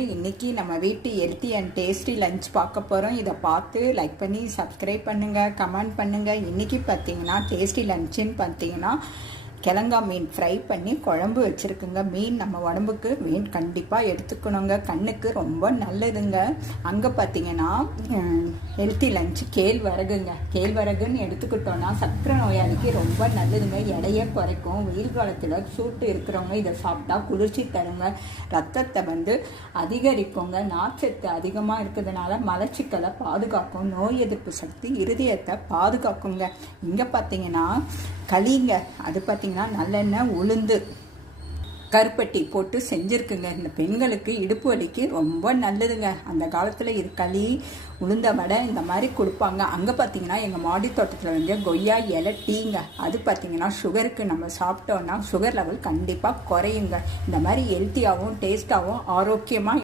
இன்னைக்கு நம்ம வீட்டு ஹெல்த்தி அண்ட் டேஸ்டி லஞ்ச் பார்க்க போகிறோம். இதை பார்த்து லைக் பண்ணி சப்ஸ்கிரைப் பண்ணுங்கள், கமெண்ட் பண்ணுங்கள். இன்றைக்கி பார்த்தீங்கன்னா டேஸ்டி லஞ்சுன்னு பார்த்தீங்கன்னா கிழங்கா மீன் ஃப்ரை பண்ணி குழம்பு வச்சுருக்குங்க. மீன் நம்ம உடம்புக்கு மீன் கண்டிப்பாக எடுத்துக்கணுங்க, கண்ணுக்கு ரொம்ப நல்லதுங்க. அங்கே பார்த்தீங்கன்னா ஹெல்த்தி லஞ்ச் கேழ்வரகுங்க. கேழ்வரகுன்னு எடுத்துக்கிட்டோன்னா சர்க்கரை நோயாளிக்கு ரொம்ப நல்லதுங்க, எடையை குறைக்கும். வெயில் காலத்தில் சூட்டு இருக்கிறவங்க இதை சாப்பிட்டா குளிர்ச்சி தருங்க, ரத்தத்தை அதிகரிக்குங்க. நார்ச்சத்து அதிகமாக இருக்கிறதுனால மலச்சிக்கலை பாதுகாக்கும், நோய் எதிர்ப்பு சக்தி இருதயத்தை பாதுகாக்குங்க. இங்கே பார்த்தீங்கன்னா களிங்க, அது பார்த்தீங்கன்னா நல்லெண்ணெய் உளுந்து கருப்பட்டி போட்டு செஞ்சுருக்குங்க. இந்த பெண்களுக்கு இடுப்பு வலிக்கு ரொம்ப நல்லதுங்க. அந்த காலத்தில் இது களி உளுந்த வடை இந்த மாதிரி கொடுப்பாங்க. அங்கே பார்த்தீங்கன்னா எங்கள் மாடி தோட்டத்தில் கொய்யா இலை டீங்க, அது பார்த்தீங்கன்னா சுகருக்கு நம்ம சாப்பிட்டோன்னா சுகர் லெவல் கண்டிப்பாக குறையுங்க. இந்த மாதிரி ஹெல்த்தியாகவும் டேஸ்ட்டாகவும் ஆரோக்கியமாக